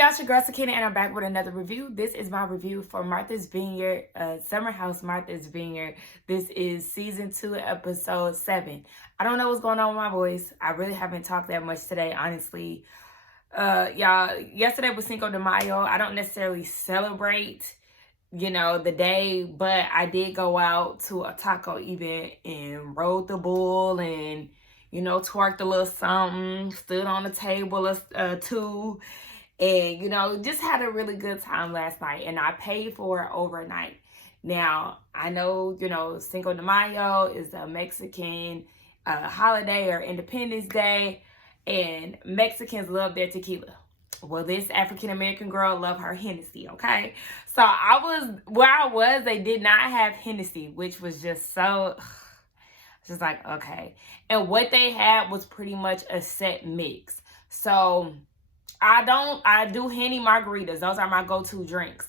y'all? It's your girl Sakina, and I'm back with another review. This is my review for Martha's Vineyard, Summer House Martha's Vineyard. This is season 2, episode 7. I don't know what's going on with my voice. I really haven't talked that much today, honestly. Y'all, yesterday was Cinco de Mayo. I don't necessarily celebrate, the day, but I did go out to a taco event and rode the bull and, twerked a little something, stood on the table too. And, just had a really good time last night. And I paid for it overnight. Now, I know, Cinco de Mayo is a Mexican holiday or Independence Day. And Mexicans love their tequila. Well, this African-American girl loved her Hennessy, okay? So where I was, they did not have Hennessy, which was just so, just like, okay. And what they had was pretty much a set mix. So I do Henny margaritas. Those are my go-to drinks.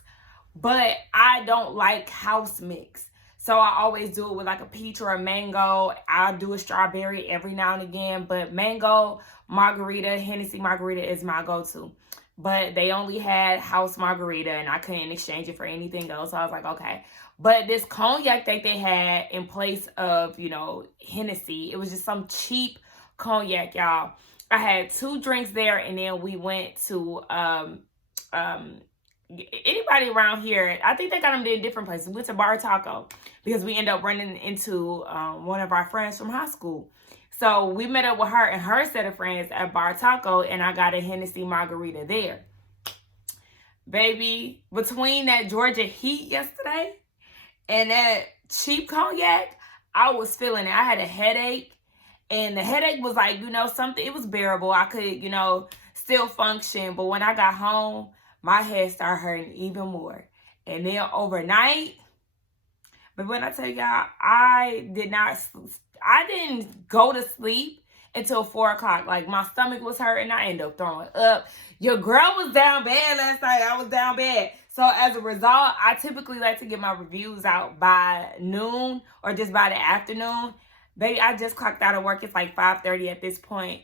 But I don't like house mix. So I always do it with like a peach or a mango. I'll do a strawberry every now and again. But mango margarita, Hennessy margarita is my go-to. But they only had house margarita and I couldn't exchange it for anything else. So I was like, okay. But this cognac that they had in place of, Hennessy, it was just some cheap cognac, y'all. I had 2 drinks there, and then we went to anybody around here. I think they got them in different places. We went to Bar Taco because we ended up running into one of our friends from high school. So we met up with her and her set of friends at Bar Taco, and I got a Hennessy margarita there. Baby, between that Georgia heat yesterday and that cheap cognac, I was feeling it. I had a headache. And the headache was like, something, it was bearable. I could, still function. But when I got home, my head started hurting even more. And then overnight, but when I tell y'all, I didn't go to sleep until 4 o'clock. Like, my stomach was hurting. I ended up throwing up. Your girl was down bad last night. I was down bad. So as a result, I typically like to get my reviews out by noon or just by the afternoon. Baby, I just clocked out of work. It's like 5:30 at this point.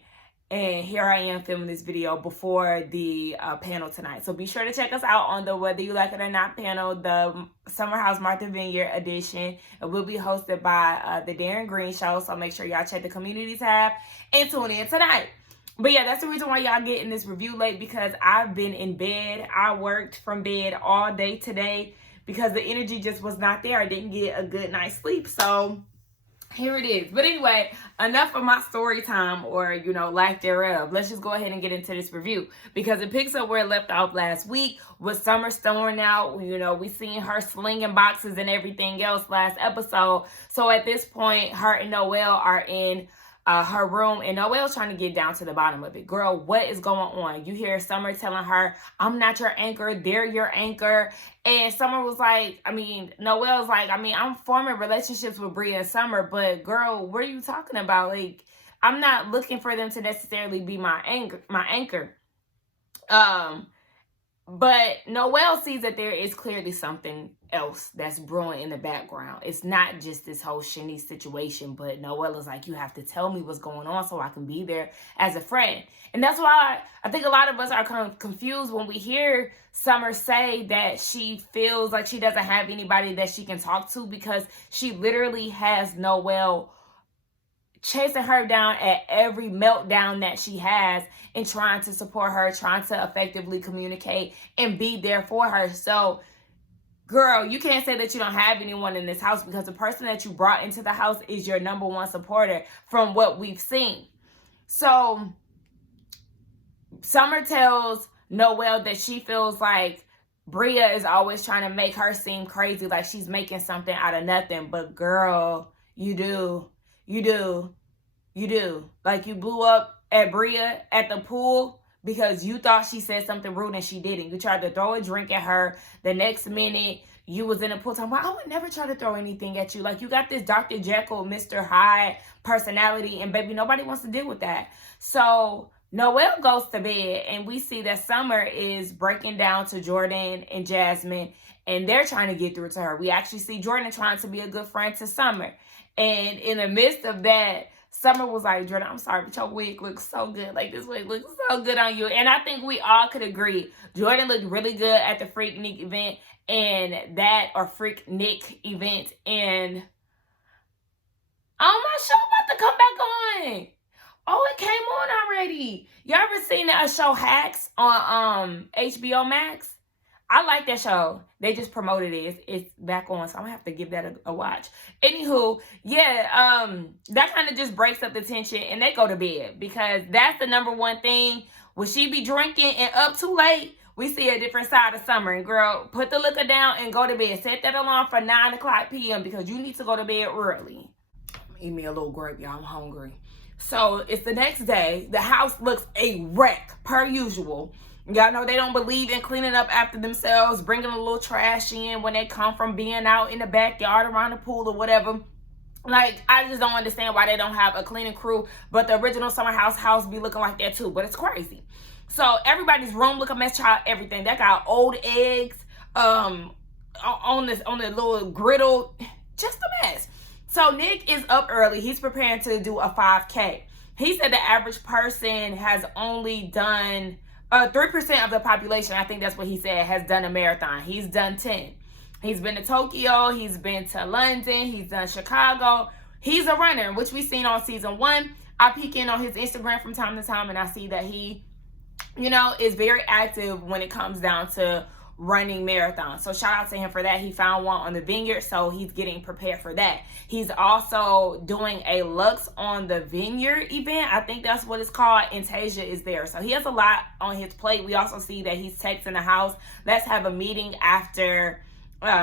And here I am filming this video before the panel tonight. So be sure to check us out on the Whether You Like It or Not panel, the Summer House Martha Vineyard edition. It will be hosted by the Darren Green Show. So make sure y'all check the community tab and tune in tonight. But yeah, that's the reason why y'all getting this review late, because I've been in bed. I worked from bed all day today because the energy just was not there. I didn't get a good night's sleep. So here it is. But anyway, enough of my story time or, lack thereof. Let's just go ahead and get into this review, because it picks up where it left off last week with Summer storming out. We seen her slinging boxes and everything else last episode. So at this point, her and Noelle are in her room, and Noelle's trying to get down to the bottom of it. Girl, what is going on? You hear Summer telling her, I'm not your anchor, they're your anchor. And Summer was like, Noelle's like, I'm forming relationships with Bria and Summer, but girl, what are you talking about? Like, I'm not looking for them to necessarily be my anchor. But Noelle sees that there is clearly something else that's brewing in the background. It's not just this whole Shani situation, but Noelle is like, you have to tell me what's going on so I can be there as a friend. And that's why I think a lot of us are kind of confused when we hear Summer say that she feels like she doesn't have anybody that she can talk to, because she literally has Noelle chasing her down at every meltdown that she has and trying to support her, trying to effectively communicate and be there for her. So, girl, you can't say that you don't have anyone in this house, because the person that you brought into the house is your number one supporter from what we've seen. So, Summer tells Noelle that she feels like Bria is always trying to make her seem crazy, like she's making something out of nothing. But girl, you do. Like, you blew up at Bria at the pool because you thought she said something rude and she didn't. You tried to throw a drink at her. The next minute, you was in the pool talking about, I would never try to throw anything at you. Like, you got this Dr. Jekyll, Mr. Hyde personality, and baby, nobody wants to deal with that. So Noelle goes to bed, and we see that Summer is breaking down to Jordan and Jasmine, and they're trying to get through to her. We actually see Jordan trying to be a good friend to Summer. And in the midst of that, Summer was like, Jordan, I'm sorry, but your wig looks so good. Like, this wig looks so good on you. And I think we all could agree. Jordan looked really good at the Freaknik event and Freaknik event. And my show about to come back on. Oh, it came on already. You ever seen that show Hacks on HBO Max? I like that show. They just promoted it. It's back on, so I'm gonna have to give that a watch. Anywho, yeah, that kind of just breaks up the tension, and they go to bed because that's the number one thing. When she be drinking and up too late, we see a different side of Summer. And girl, put the liquor down and go to bed. Set that alarm for 9 o'clock p.m. because you need to go to bed early. Eat me a little grape, y'all. I'm hungry. So it's the next day. The house looks a wreck per usual. Y'all know they don't believe in cleaning up after themselves, bringing a little trash in when they come from being out in the backyard around the pool or whatever. Like, I just don't understand why they don't have a cleaning crew. But the original Summer house be looking like that too. But it's crazy. So everybody's room look a mess, child. Everything. They got old eggs on the little griddle. Just a mess. So Nick is up early. He's preparing to do a 5K. He said the average person has only done 3% of the population, I think that's what he said, has done a marathon. He's done 10. He's been to Tokyo. He's been to London. He's done Chicago. He's a runner, which we've seen on season 1. I peek in on his Instagram from time to time, and I see that he, is very active when it comes down to running marathons. So shout out to him for that. He found one on the Vineyard, so he's getting prepared for that. He's also doing a Lux on the Vineyard event. I think that's what it's called. And Tasia is there. So he has a lot on his plate. We also see that he's texting the house. Let's have a meeting after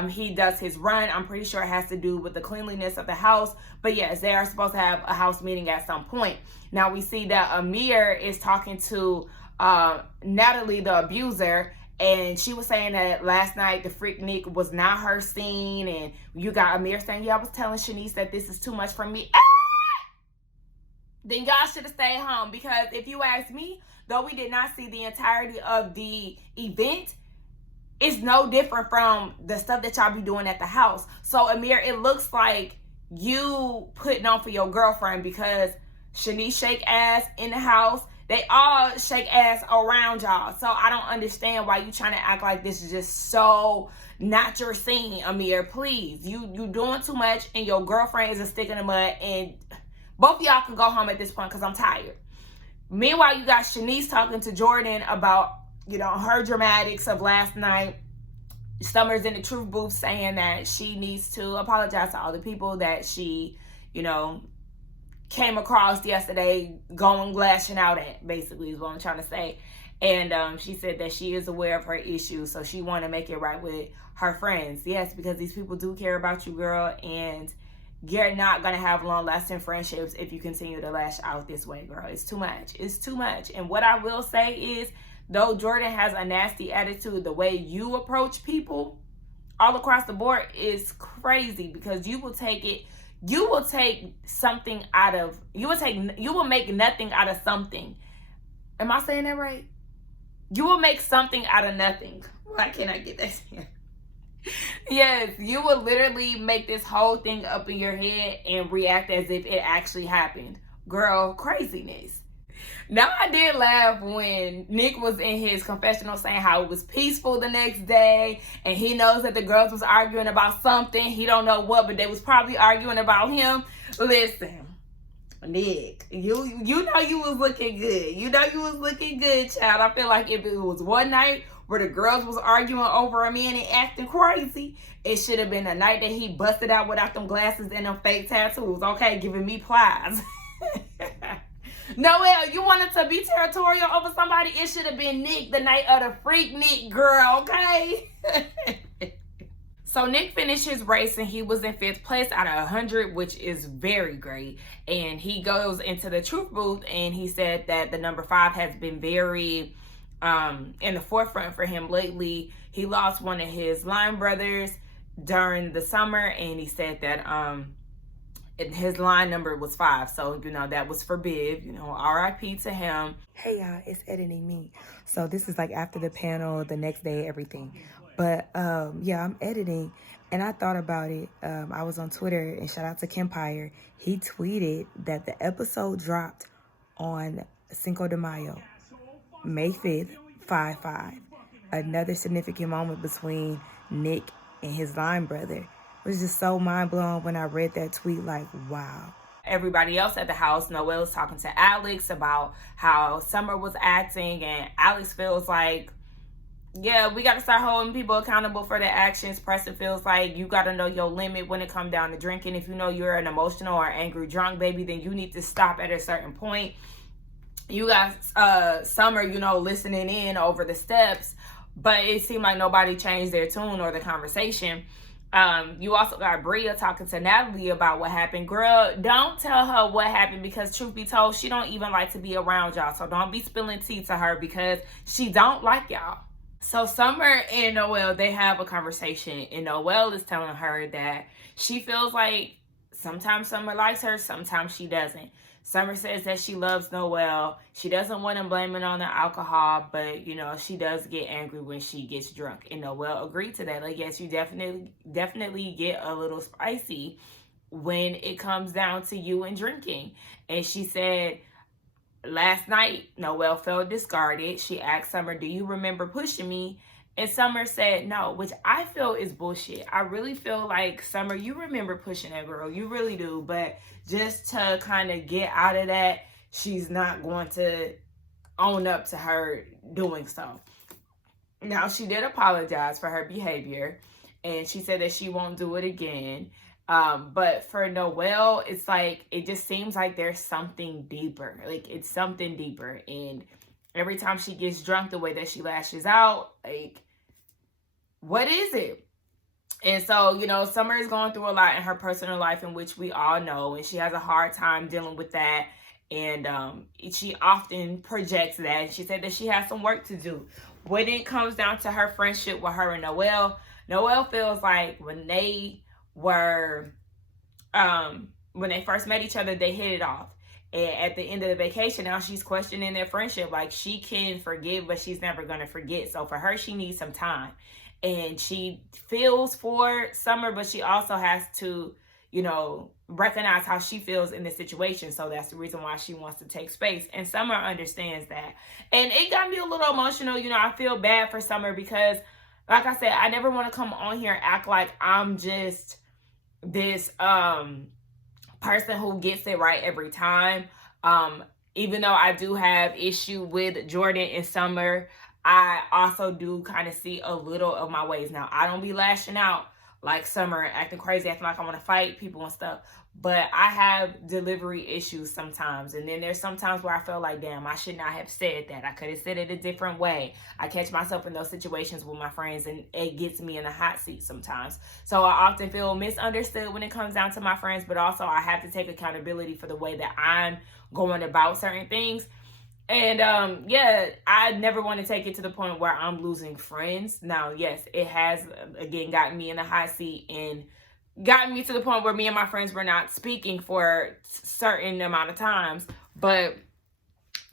he does his run. I'm pretty sure it has to do with the cleanliness of the house. But yes, they are supposed to have a house meeting at some point. Now we see that Amir is talking to Natalie, the abuser. And she was saying that last night the Freaknik was not her scene. And you got Amir saying, yeah, I was telling Shanice that this is too much for me. Then y'all should have stayed home. Because if you ask me, though we did not see the entirety of the event, it's no different from the stuff that y'all be doing at the house. So Amir, it looks like you putting on for your girlfriend because Shanice shake ass in the house. They all shake ass around y'all. So I don't understand why you trying to act like this is just so not your scene, Amir. Please. You doing too much and your girlfriend is a stick in the mud. And both of y'all can go home at this point because I'm tired. Meanwhile, you got Shanice talking to Jordan about, her dramatics of last night. Summer's in the truth booth saying that she needs to apologize to all the people that she, came across yesterday, lashing out at, basically is what I'm trying to say. And she said that she is aware of her issues, so she want to make it right with her friends. Yes, because these people do care about you, girl, and you're not going to have long-lasting friendships if you continue to lash out this way, girl. It's too much. It's too much. And what I will say is, though Jordan has a nasty attitude, the way you approach people all across the board is crazy because you will make nothing out of something. Am I saying that right? You will make something out of nothing. Why can't I get that here? Yes, you will literally make this whole thing up in your head and react as if it actually happened. Girl, craziness. Now, I did laugh when Nick was in his confessional saying how it was peaceful the next day and he knows that the girls was arguing about something. He don't know what, but they was probably arguing about him. Listen, Nick, you know you was looking good. You know you was looking good, child. I feel like if it was one night where the girls was arguing over a man and acting crazy, it should have been a night that he busted out without them glasses and them fake tattoos. Okay, giving me plies. Noelle, you wanted to be territorial over somebody? It should have been Nick the night of the Freaknik, girl, okay? So Nick finished his race and he was in 5th place out of 100, which is very great. And he goes into the truth booth and he said that the number 5 has been very in the forefront for him lately. He lost one of his line brothers during the summer and he said that his line number was 5. So, that was for Biv, RIP to him. Hey, y'all, it's editing me. So this is like after the panel, the next day, everything. But, yeah, I'm editing. And I thought about it. I was on Twitter, and shout out to Kempire. He tweeted that the episode dropped on Cinco de Mayo, May 5th, 5/5. Another significant moment between Nick and his line brother. It was just so mind-blowing when I read that tweet, like, wow. Everybody else at the house, Noelle is talking to Alex about how Summer was acting, and Alex feels like, yeah, we got to start holding people accountable for their actions. Preston feels like you got to know your limit when it comes down to drinking. If you know you're an emotional or angry drunk, baby, then you need to stop at a certain point. You got Summer, listening in over the steps, but it seemed like nobody changed their tune or the conversation. You also got Bria talking to Natalie about what happened. Girl, don't tell her what happened, because truth be told, she don't even like to be around y'all. So don't be spilling tea to her, because she don't like y'all. So Summer and Noelle, they have a conversation, and Noelle is telling her that she feels like sometimes Summer likes her, sometimes she doesn't. Summer says that she loves Noelle. She doesn't want to blame it on the alcohol, but, she does get angry when she gets drunk. And Noelle agreed to that. Like, yes, you definitely get a little spicy when it comes down to you and drinking. And she said, last night, Noelle felt discarded. She asked Summer, do you remember pushing me? And Summer said no, which I feel is bullshit. I really feel like, Summer, you remember pushing that girl. You really do. But just to kind of get out of that, she's not going to own up to her doing so. Now, she did apologize for her behavior, and she said that she won't do it again. But for Noelle, it's like, it just seems like there's something deeper. Like, it's something deeper. And every time she gets drunk, the way that she lashes out, like, what is it? And so, Summer is going through a lot in her personal life, in which we all know, and she has a hard time dealing with that. And she often projects that. And she said that she has some work to do. When it comes down to her friendship with her and Noelle, Noelle feels like when they first met each other, they hit it off. And at the end of the vacation, now she's questioning their friendship. Like, she can forgive, but she's never going to forget. So for her, she needs some time. And she feels for Summer, but she also has to, recognize how she feels in this situation. So that's the reason why she wants to take space. And Summer understands that. And it got me a little emotional. I feel bad for Summer, because, like I said, I never want to come on here and act like I'm just this person who gets it right every time. Even though I do have issue with Jordan and Summer, I also do kind of see a little of my ways. Now, I don't be lashing out like Summer, acting crazy, acting like I want to fight people and stuff. But I have delivery issues sometimes. And then there's sometimes where I feel like, damn, I should not have said that. I could have said it a different way. I catch myself in those situations with my friends, and it gets me in a hot seat sometimes. So I often feel misunderstood when it comes down to my friends, but also I have to take accountability for the way that I'm going about certain things. And I never want to take it to the point where I'm losing friends. Now, yes, it has, again, gotten me in a hot seat and gotten me to the point where me and my friends were not speaking for certain amount of times. But,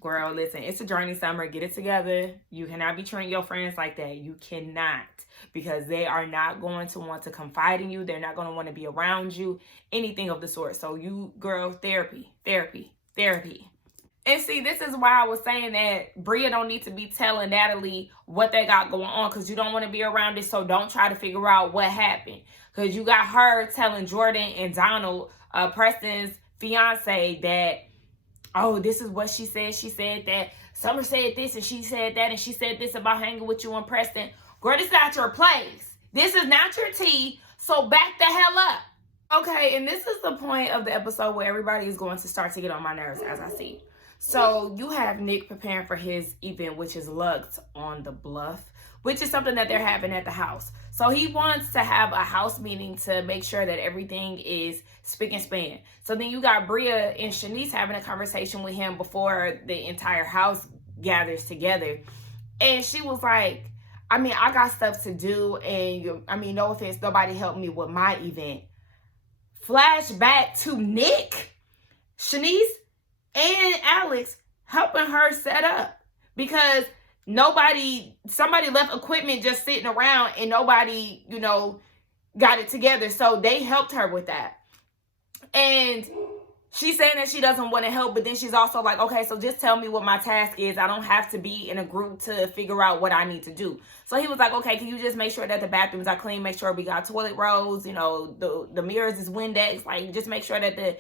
girl, listen, it's a journey, Summer. Get it together. You cannot be treating your friends like that. You cannot, because they are not going to want to confide in you. They're not going to want to be around you, anything of the sort. So you, girl, therapy. And see, this is why I was saying that Bria don't need to be telling Natalie what they got going on, because you don't want to be around it. So don't try to figure out what happened, because you got her telling Jordan and Donald, Preston's fiance, that, oh, this is what she said. She said that Summer said this, and she said that, and she said this about hanging with you and Preston. Girl, this is not your place. This is not your tea. So back the hell up. Okay, and this is the point of the episode where everybody is going to start to get on my nerves, as I see. So you have Nick preparing for his event, which is Lugged on the Bluff, which is something that they're having at the house. So he wants to have a house meeting to make sure that everything is spick and span. So then you got Bria and Shanice having a conversation with him before the entire house gathers together. And she was like, I got stuff to do. And no offense, nobody helped me with my event. Flashback to Nick, Shanice, and Alex helping her set up, because somebody left equipment just sitting around, and nobody, got it together. So they helped her with that. And she's saying that she doesn't want to help, but then she's also like, okay, so just tell me what my task is. I don't have to be in a group to figure out what I need to do. So he was like, okay, can you just make sure that the bathrooms are clean? Make sure we got toilet rolls, you know, the mirrors is Windex. Like, just make sure that the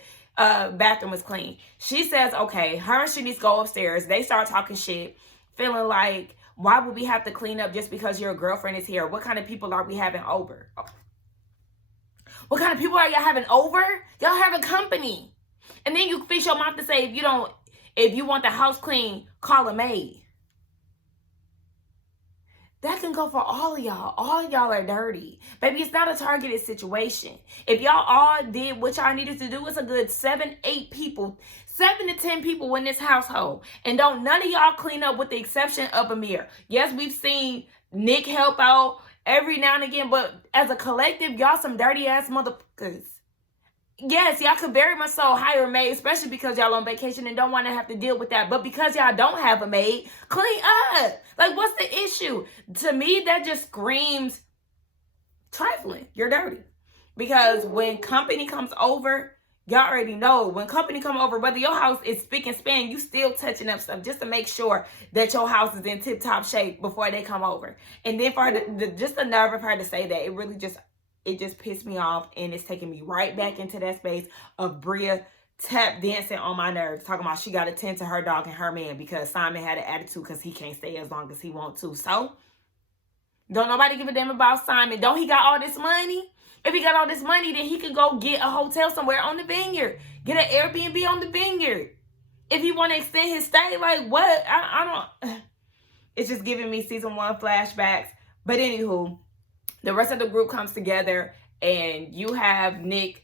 bathroom is clean. She says, okay, her and she needs to go upstairs. They start talking shit, feeling like, why would we have to clean up just because your girlfriend is here? What kind of people are we having over? What kind of people are y'all having over? Y'all having company. And then you fish your mouth to say, if you want the house clean, call a maid. That can go for all of y'all. All of y'all are dirty. Baby, it's not a targeted situation. If y'all all did what y'all needed to do, it's a good 7 to 10 people in this household. And don't none of y'all clean up with the exception of Amir. Yes, we've seen Nick help out every now and again, but as a collective, y'all some dirty ass motherfuckers. Yes, y'all could very much so hire a maid, especially because y'all on vacation and don't want to have to deal with that. But because y'all don't have a maid, clean up. Like, what's the issue? To me, that just screams trifling. You're dirty. Because when company comes over, y'all already know. When company come over, whether your house is spick and span, you still touching up stuff just to make sure that your house is in tip-top shape before they come over. And then for just the nerve of her to say that, it just pissed me off, and it's taking me right back into that space of Bria tap dancing on my nerves, talking about she got to tend to her dog and her man because Simon had an attitude because he can't stay as long as he wants to. So, don't nobody give a damn about Simon. Don't he got all this money? If he got all this money, then he could go get a hotel somewhere on the Vineyard. Get an Airbnb on the Vineyard. If he want to extend his stay, like what? I don't. It's just giving me season 1 flashbacks. But anywho, the rest of the group comes together and you have Nick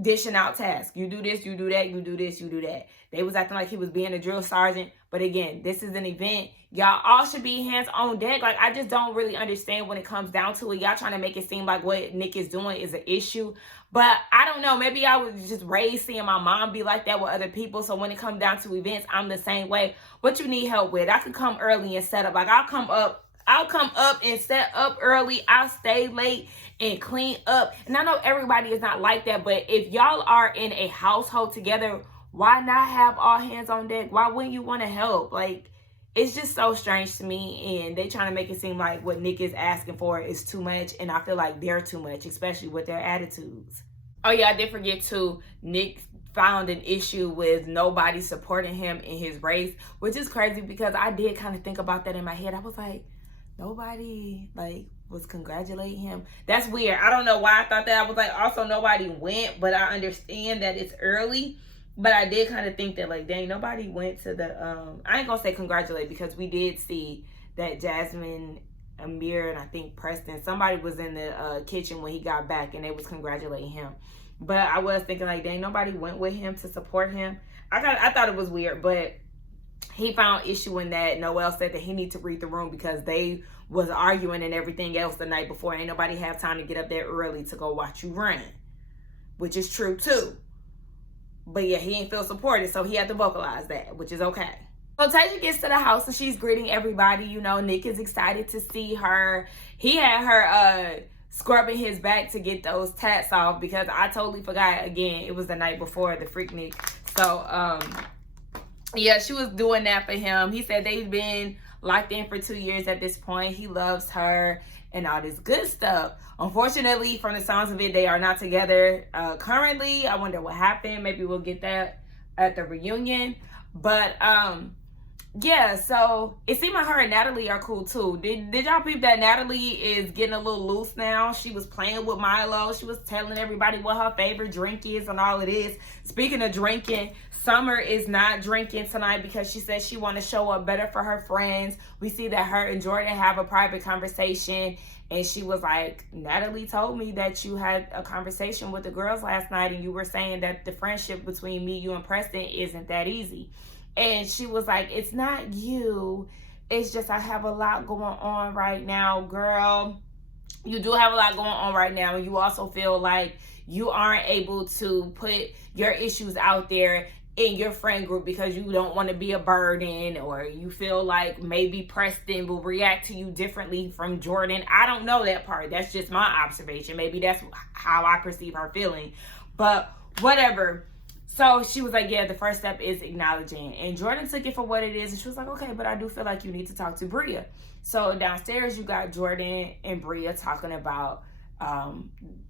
dishing out tasks. You do this, you do that, you do this, you do that. They was acting like he was being a drill sergeant. But again, this is an event. Y'all all should be hands on deck. Like, I just don't really understand when it comes down to it. Y'all trying to make it seem like what Nick is doing is an issue. But I don't know. Maybe I was just raised seeing my mom be like that with other people. So when it comes down to events, I'm the same way. What you need help with? I could come early and set up. Like, I'll come up and set up early. I'll stay late and clean up. And I know everybody is not like that, but if y'all are in a household together, why not have all hands on deck? Why wouldn't you want to help? Like, it's just so strange to me, and they trying to make it seem like what Nick is asking for is too much, and I feel like they're too much, especially with their attitudes. Oh yeah, I did forget too, Nick found an issue with nobody supporting him in his race, which is crazy because I did kind of think about that in my head. I was like, nobody was congratulating him. That's weird. I don't know why I thought that. I was like, also nobody went, but I understand that it's early. But I did kind of think that, like, dang, nobody went to the I ain't gonna say congratulate, because we did see that Jasmine, Amir, and I think Preston, somebody was in the kitchen when he got back and they was congratulating him. But I was thinking, like, dang, nobody went with him to support him. I thought it was weird, but he found issue in that. Noel said that he need to read the room because they was arguing and everything else the night before. Ain't nobody have time to get up there early to go watch you run, which is true too. But yeah, he ain't feel supported, so he had to vocalize that, which is okay. So Tasia gets to the house and she's greeting everybody. You know, Nick is excited to see her. He had her scrubbing his back to get those tats off because I totally forgot. Again, it was the night before the Freaknik. So yeah, she was doing that for him. He said they've been locked in for 2 years at this point. He loves her and all this good stuff. Unfortunately, from the sounds of it, they are not together currently. I wonder what happened. Maybe we'll get that at the reunion. But yeah, so it seemed like her and Natalie are cool too. Did y'all peep that Natalie is getting a little loose now? She was playing with Milo. She was telling everybody what her favorite drink is and all it is. Speaking of drinking, Summer is not drinking tonight because she said she want to show up better for her friends. We see that her and Jordan have a private conversation, and she was like, Natalie told me that you had a conversation with the girls last night and you were saying that the friendship between me, you, and Preston isn't that easy. And she was like, it's not you. It's just I have a lot going on right now. Girl, you do have a lot going on right now. And you also feel like you aren't able to put your issues out there in your friend group because you don't want to be a burden, or you feel like maybe Preston will react to you differently from Jordan. I don't know that part. That's just my observation. Maybe that's how I perceive her feeling, but whatever. So she was like, yeah, the first step is acknowledging. And Jordan took it for what it is. And she was like, okay, but I do feel like you need to talk to Bria. So downstairs, you got Jordan and Bria talking about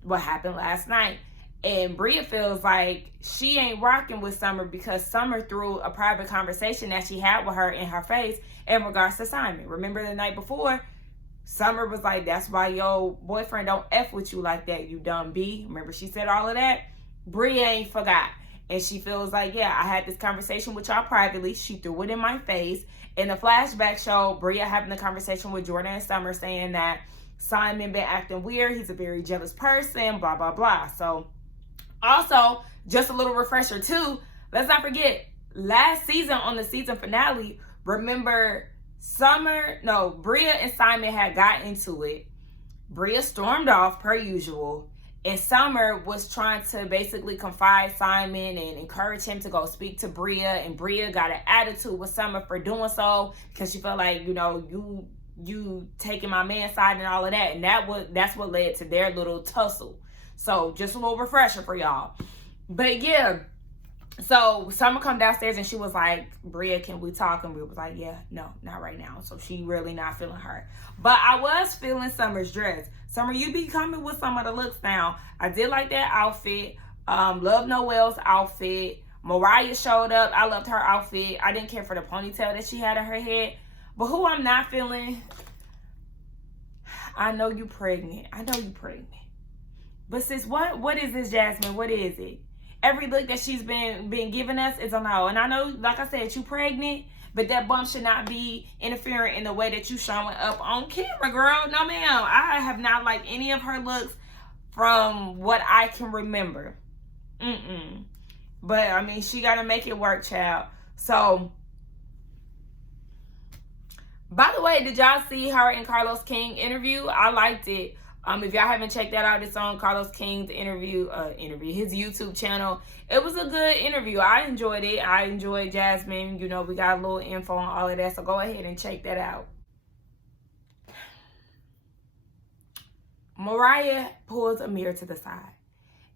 what happened last night. And Bria feels like she ain't rocking with Summer because Summer threw a private conversation that she had with her in her face in regards to Simon. Remember the night before, Summer was like, that's why your boyfriend don't F with you like that, you dumb B. Remember she said all of that? Bria ain't forgot. And she feels like, yeah, I had this conversation with y'all privately. She threw it in my face. And the flashback showed Bria having the conversation with Jordan and Summer saying that Simon been acting weird. He's a very jealous person, blah, blah, blah. So also, just a little refresher too, let's not forget, last season on the season finale, remember Bria and Simon had got into it. Bria stormed off per usual. And Summer was trying to basically confide Simon and encourage him to go speak to Bria. And Bria got an attitude with Summer for doing so because she felt like, you taking my man's side and all of that. And that's what led to their little tussle. So just a little refresher for y'all. But yeah, so Summer come downstairs and she was like, Bria, can we talk? And Bria was like, yeah, no, not right now. So she really not feeling her. But I was feeling Summer's dress. Summer, you be coming with some of the looks now. I did like that outfit. Love Noel's outfit. Mariah showed up. I loved her outfit. I didn't care for the ponytail that she had on her head. But who I'm not feeling, I know you pregnant. But sis, what is this, Jasmine? What is it? Every look that she's been giving us is a no. And I know, like I said, you pregnant, but that bump should not be interfering in the way that you showing up on camera, girl. No, ma'am. I have not liked any of her looks from what I can remember. But, I mean, she got to make it work, child. So, by the way, did y'all see her and Carlos King interview? I liked it. If y'all haven't checked that out, it's on Carlos King's interview, his YouTube channel. It was a good interview. I enjoyed it. I enjoyed Jasmine. We got a little info on all of that. So go ahead and check that out. Mariah pulls Amir to the side.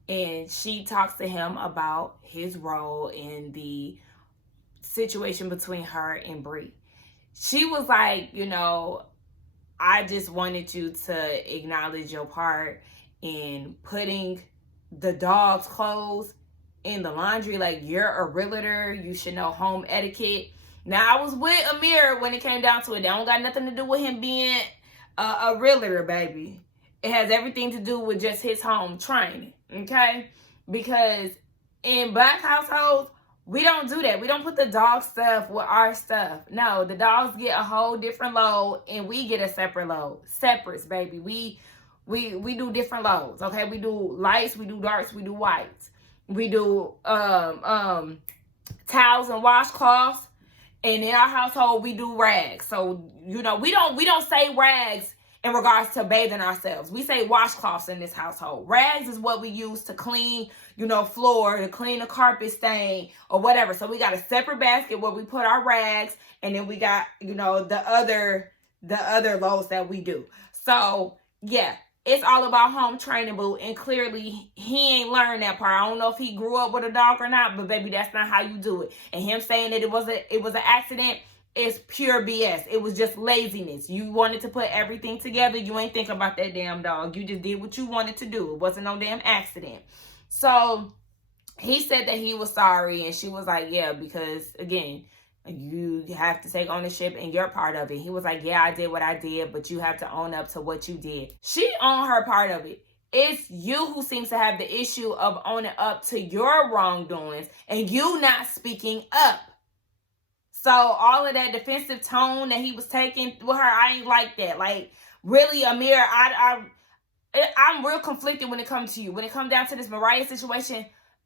And she talks to him about his role in the situation between her and Bree. She was like, I just wanted you to acknowledge your part in putting the dog's clothes in the laundry. Like, you're a realtor. You should know home etiquette. Now, I was with Amir when it came down to it. That don't got nothing to do with him being a realtor, baby. It has everything to do with just his home training, okay? Because in Black households, we don't do that. We don't put the dog stuff with our stuff. No, the dogs get a whole different load and we get a separate load. Separates, baby. We do different loads, okay? We do lights, we do darks, we do whites. We do towels and washcloths. And in our household, we do rags. So, we don't say rags in regards to bathing ourselves. We say washcloths in this household. Rags is what we use to clean, floor, to clean a carpet stain or whatever. So we got a separate basket where we put our rags, and then we got, the other loads that we do. So yeah, it's all about home training, boo. And clearly he ain't learned that part. I don't know if he grew up with a dog or not, but baby, that's not how you do it. And him saying that it was an accident, it's pure BS. It was just laziness. You wanted to put everything together. You ain't think about that damn dog. You just did what you wanted to do. It wasn't no damn accident. So he said that he was sorry. And she was like, yeah, because again, you have to take ownership in your part of it. He was like, yeah, I did what I did, but you have to own up to what you did. She owned her part of it. It's you who seems to have the issue of owning up to your wrongdoings and you not speaking up. So all of that defensive tone that he was taking with her, I ain't like that. Like, really, Amir, I'm real conflicted when it comes to you. When it comes down to this Mariah situation,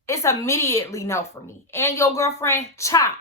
it's immediately no for me. And your girlfriend, chop.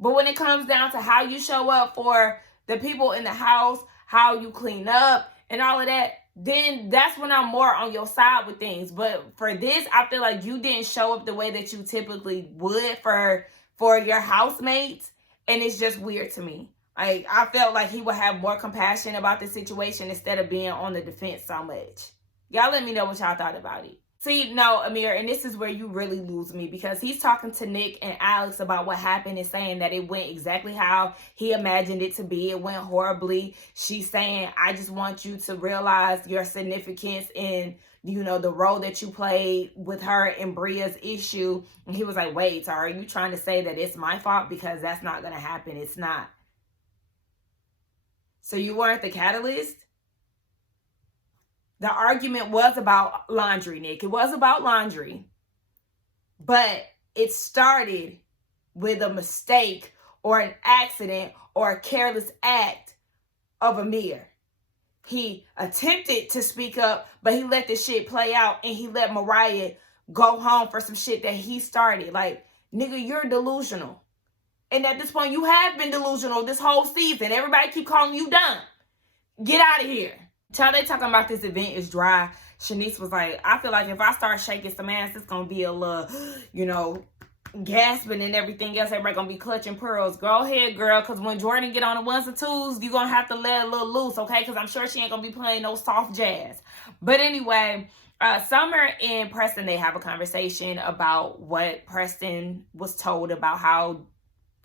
But when it comes down to how you show up for the people in the house, how you clean up, and all of that, then that's when I'm more on your side with things. But for this, I feel like you didn't show up the way that you typically would for for your housemates, and it's just weird to me. Like, I felt like he would have more compassion about the situation instead of being on the defense so much. Y'all let me know what y'all thought about it. See, no, Amir, and this is where you really lose me, because he's talking to Nick and Alex about what happened and saying that it went exactly how he imagined it to be. It went horribly. She's saying, I just want you to realize your significance in, you know, the role that you played with her and Bria's issue. And he was like, wait, so are you trying to say that it's my fault? Because that's not going to happen. It's not. So you weren't the catalyst? The argument was about laundry, Nick. It was about laundry. But it started with a mistake or an accident or a careless act of Amir. He attempted to speak up, but he let the shit play out, and he let Mariah go home for some shit that he started. Like, nigga, you're delusional. And at this point, you have been delusional this whole season. Everybody keep calling you dumb. Get out of here. Child, they talking about this event is dry. Shanice was like, I feel like if I start shaking some ass, it's going to be a little, you know, gasping and everything else. Everybody going to be clutching pearls. Go ahead, girl, because when Jordan get on the ones and twos, you going to have to let it a little loose, okay? Because I'm sure she ain't going to be playing no soft jazz. But anyway, Summer and Preston, they have a conversation about what Preston was told about how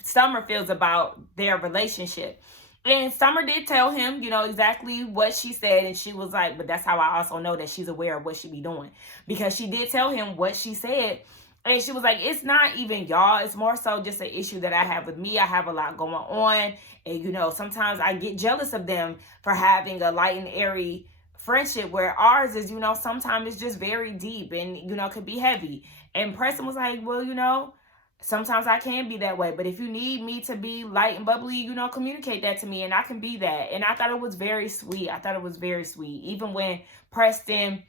Summer feels about their relationship. And Summer did tell him, you know, exactly what she said. And she was like, but that's how I also know that she's aware of what she be doing. Because she did tell him what she said. And she was like, it's not even y'all. It's more so just an issue that I have with me. I have a lot going on. And, you know, sometimes I get jealous of them for having a light and airy friendship, where ours is, you know, sometimes it's just very deep and, you know, could be heavy. And Preston was like, well, you know, sometimes I can be that way, but if you need me to be light and bubbly, you know, communicate that to me and I can be that. And I thought it was very sweet. I thought it was very sweet. Even when Preston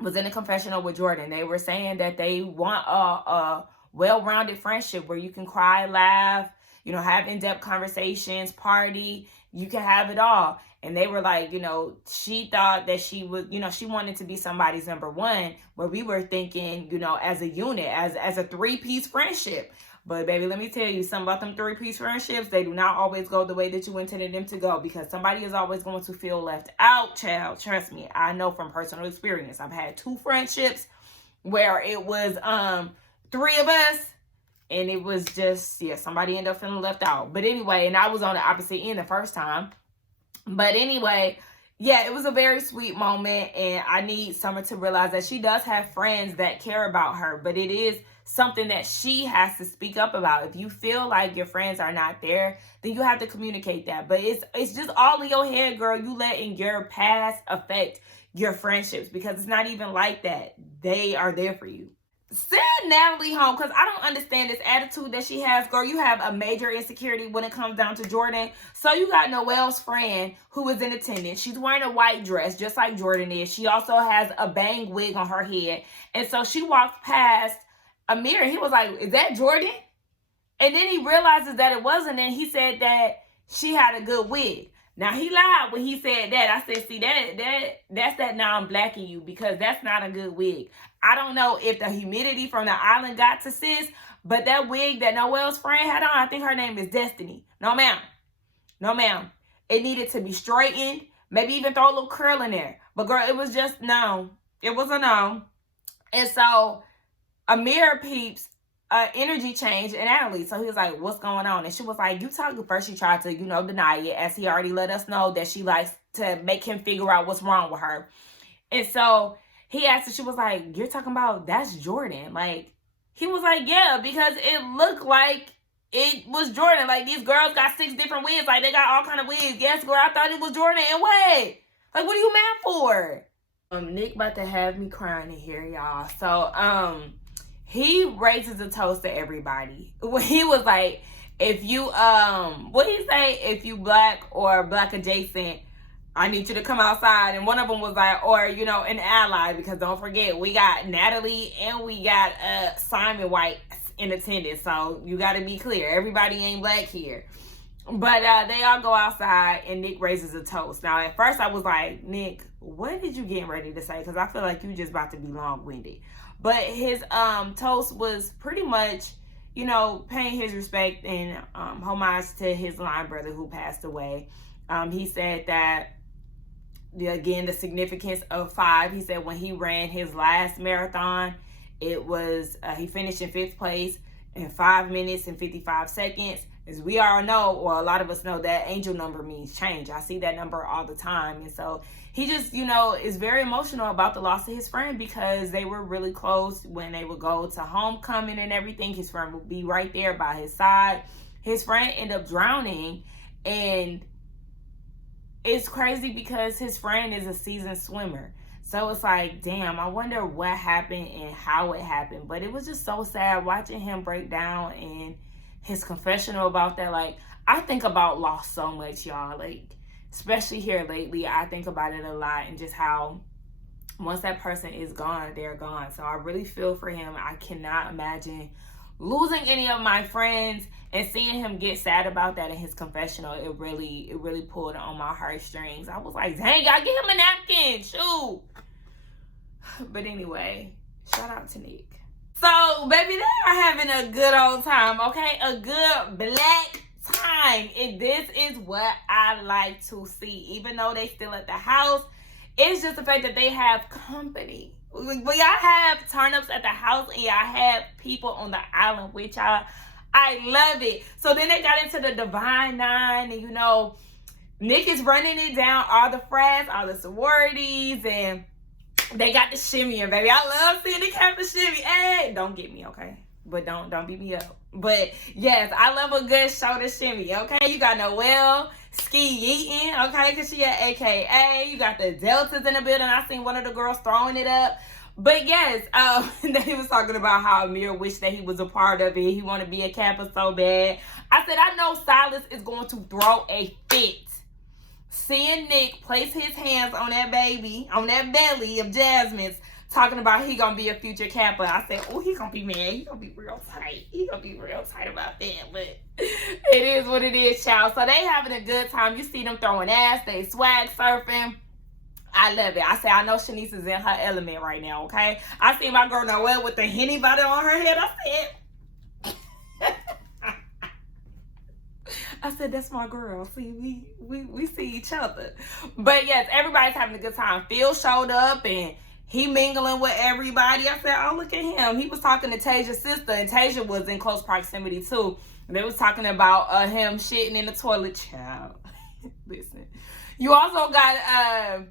was in a confessional with Jordan, they were saying that they want a well-rounded friendship where you can cry, laugh, you know, have in-depth conversations, party, you can have it all. And they were like, you know, she thought that she was, you know, she wanted to be somebody's number one, where we were thinking, you know, as a unit, as a three-piece friendship. But baby, let me tell you something about them three-piece friendships. They do not always go the way that you intended them to go, because somebody is always going to feel left out, child. Trust me. I know from personal experience. I've had 2 friendships where it was 3 of us, and it was just, yeah, somebody ended up feeling left out. But anyway, and I was on the opposite end the first time. But anyway, yeah, it was a very sweet moment, and I need Summer to realize that she does have friends that care about her, but it is something that she has to speak up about. If you feel like your friends are not there, then you have to communicate that. But it's just all in your head, girl. You letting your past affect your friendships, because it's not even like that. They are there for you. Send Natalie home, because I don't understand this attitude that she has. Girl, you have a major insecurity when it comes down to Jordan. So you got Noelle's friend who is in attendance. She's wearing a white dress just like Jordan is. She also has a bang wig on her head. And so she walked past Amir, and he was like, is that Jordan? And then he realizes that it wasn't, and he said that she had a good wig. Now, he lied when he said that. I said, see, that's that non-black in you, because that's not a good wig. I don't know if the humidity from the island got to sis, but that wig that Noelle's friend had on, I think her name is Destiny. No, ma'am. No, ma'am. It needed to be straightened, maybe even throw a little curl in there. But, girl, it was just no. It was a no. And so Amir peeps energy change in Natalie. So he was like, what's going on? And she was like, you talking first. She tried to, you know, deny it, as he already let us know that she likes to make him figure out what's wrong with her. And so he asked her, she was like, you're talking about that's Jordan. Like, he was like, yeah, because it looked like it was Jordan. Like, these girls got 6 different wigs. Like, they got all kind of wigs. Yes, girl, I thought it was Jordan. And what? Like, what are you mad for? Nick about to have me crying in here, y'all. So, he raises a toast to everybody. When he was like, if you, what did he say? If you black or black adjacent, I need you to come outside. And one of them was like, or, you know, an ally, because don't forget, we got Natalie and we got Simon White in attendance. So you got to be clear. Everybody ain't black here. But they all go outside, and Nick raises a toast. Now, at first I was like, Nick, what did you get ready to say? Because I feel like you just about to be long-winded. But his toast was pretty much, you know, paying his respect and homage to his line brother who passed away. He said that, again, the significance of 5. He said when he ran his last marathon, it was, he finished in 5th place in 5 minutes and 55 seconds. As we all know, or a lot of us know, that angel number means change. I see that number all the time. And so he just, you know, is very emotional about the loss of his friend, because they were really close. When they would go to homecoming and everything, his friend would be right there by his side. His friend ended up drowning, and it's crazy because his friend is a seasoned swimmer. So it's like, damn, I wonder what happened and how it happened. But it was just so sad watching him break down and his confessional about that. Like, I think about loss so much, y'all. Like, especially here lately, I think about it a lot, and just how once that person is gone, they're gone. So I really feel for him. I cannot imagine losing any of my friends, and seeing him get sad about that in his confessional. It really pulled on my heartstrings. I was like, dang, I get him a napkin, shoot. But anyway, shout out to Nick. So, baby, they are having a good old time, okay? A good black time. And this is what I like to see. Even though they still at the house, it's just the fact that they have company. When y'all have turn-ups at the house and y'all have people on the island with y'all, I love it. So then they got into the Divine Nine, and you know, Nick is running it down, all the frats, all the sororities, and they got the shimmying, baby. I love seeing Nick have the shimmy. Hey, don't get me, okay? But don't beat me up. But yes, I love a good shoulder shimmy, okay? You got Noelle ski yeeting, okay? Because she at AKA. You got the Deltas in the building. I seen one of the girls throwing it up. But yes, he was talking about how Amir wished that he was a part of it. He wanted to be a Kappa so bad. I said, I know Silas is going to throw a fit seeing Nick place his hands on that baby, on that belly of Jasmine's, talking about he gonna be a future Kappa. I said, oh, he gonna be mad. He gonna be real tight. He gonna be real tight about that. But it is what it is, child. So they having a good time. You see them throwing ass. They swag surfing. I love it. I say, I know Shanice is in her element right now, okay? I see my girl Noelle with the Henny bottle on her head. I said, that's my girl. See, we see each other. But yes, everybody's having a good time. Phil showed up and he mingling with everybody. I said, oh, look at him. He was talking to Tasia's sister, and Tasia was in close proximity too. And they was talking about him shitting in the toilet. Child, listen. You also got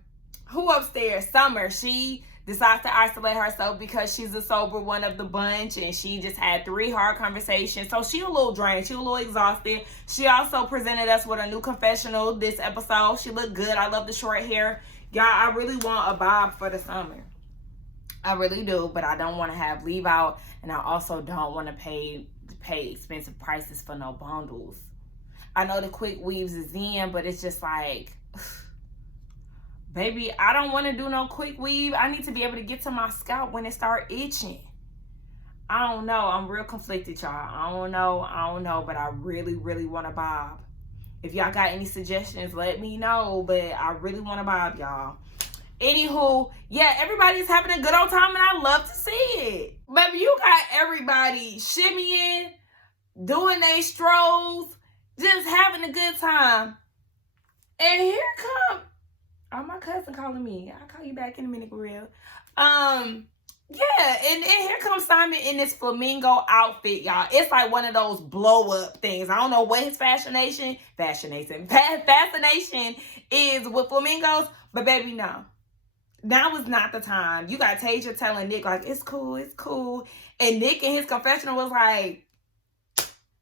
who upstairs? Summer. She decides to isolate herself because she's the sober one of the bunch, and she just had 3 hard conversations. So she a little drained. She a little exhausted. She also presented us with a new confessional this episode. She looked good. I love the short hair. Y'all, I really want a bob for the summer. I really do, but I don't want to have leave out, and I also don't want to pay expensive prices for no bundles. I know the quick weaves is in, but it's just like, baby, I don't want to do no quick weave. I need to be able to get to my scalp when it start itching. I don't know. I'm real conflicted, y'all. I don't know, but I really want a bob. If y'all got any suggestions, let me know, but I really want a bob, y'all. Anywho, yeah, everybody's having a good old time, and I love to see it. Baby, you got everybody shimmying, doing their strolls, just having a good time. And here come, oh, my cousin calling me. I'll call you back in a minute, for real. Yeah, and here comes Simon in this flamingo outfit, y'all. It's like one of those blow-up things. I don't know what his fascination is with flamingos, but baby, no. Now is not the time. You got Tasia telling Nick, like, it's cool. And Nick in his confessional was like,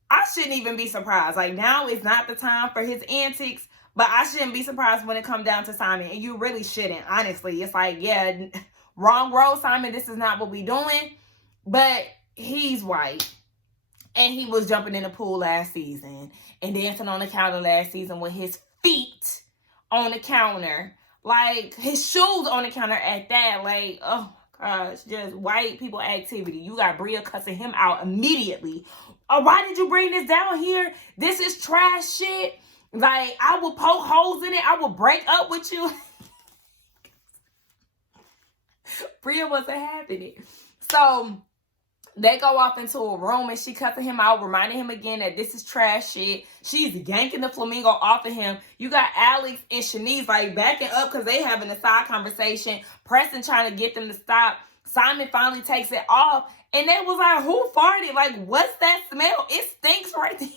I shouldn't even be surprised. Like, now is not the time for his antics, but I shouldn't be surprised when it comes down to Simon. And you really shouldn't, honestly. It's like, yeah, wrong road, Simon. This is not what we doing. But he's white. And he was jumping in the pool last season and dancing on the counter last season with his feet on the counter. Like, his shoes on the counter at that. Like, oh my gosh, just white people activity. You got Bria cussing him out immediately. Oh, why did you bring this down here? This is trash shit. Like, I will poke holes in it. I will break up with you. Bria wasn't having it. So, They go off into a room and she cussing him out, reminding him again that this is trash shit. She's yanking the Flamingo off of him. You got Alex and Shanice like backing up because they having a side conversation. Preston trying to get them to stop. Simon finally takes it off. And they was like, who farted? Like, what's that smell? It stinks right there.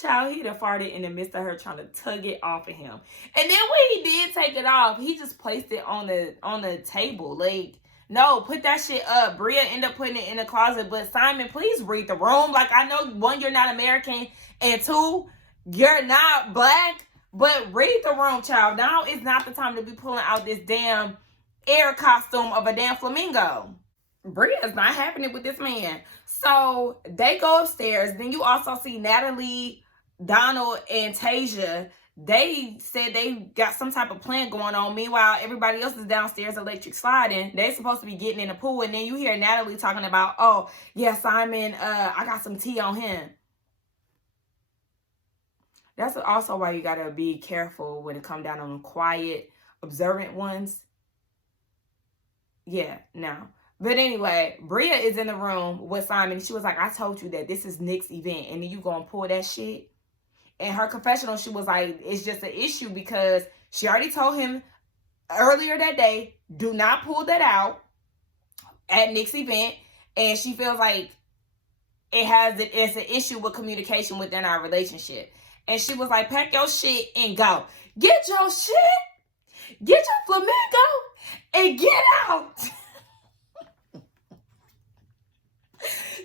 Child, he'd have farted in the midst of her trying to tug it off of him. And then when he did take it off, he just placed it on the table. Like, no, put that shit up. Bria ended up putting it in the closet. But Simon, please read the room. Like, I know, one, you're not American. And two, you're not black. But read the room, child. Now is not the time to be pulling out this damn air costume of a damn flamingo. Bria is not having it with this man. So they go upstairs. Then you also see Natalie, Donald, and Tasia. They said they got some type of plan going on. Meanwhile, everybody else is downstairs electric sliding. They're supposed to be getting in the pool. And then you hear Natalie talking about, oh, yeah, Simon, I got some tea on him. That's also why you got to be careful when it comes down on quiet, observant ones. Yeah, no. But anyway, Bria is in the room with Simon. She was like, I told you that this is Nick's event. And then you gonna pull that shit? In her confessional, she was like, it's just an issue because she already told him earlier that day, do not pull that out at Nick's event. And she feels like it's an issue with communication within our relationship. And she was like, pack your shit and go. Get your shit, get your flamingo, and get out.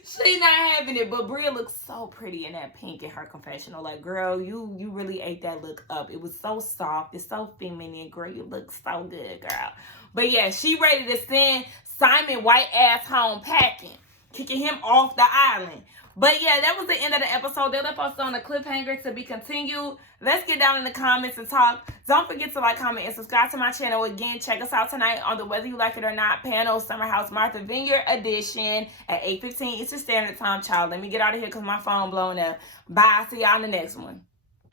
She not having it, but Bria looks so pretty in that pink in her confessional. Like, girl, you really ate that look up. It was so soft. It's so feminine, girl. You look so good, girl. But yeah, she ready to send Simon white ass home packing, kicking him off the island. But yeah, that was the end of the episode. They left us on a cliffhanger to be continued. Let's get down in the comments and talk. Don't forget to like, comment, and subscribe to my channel. Again, check us out tonight on the Whether You Like It or Not panel, Summer House Martha Vineyard edition at 8:15 Eastern Standard Time. Child, let me get out of here because my phone blowing up. Bye. See y'all in the next one.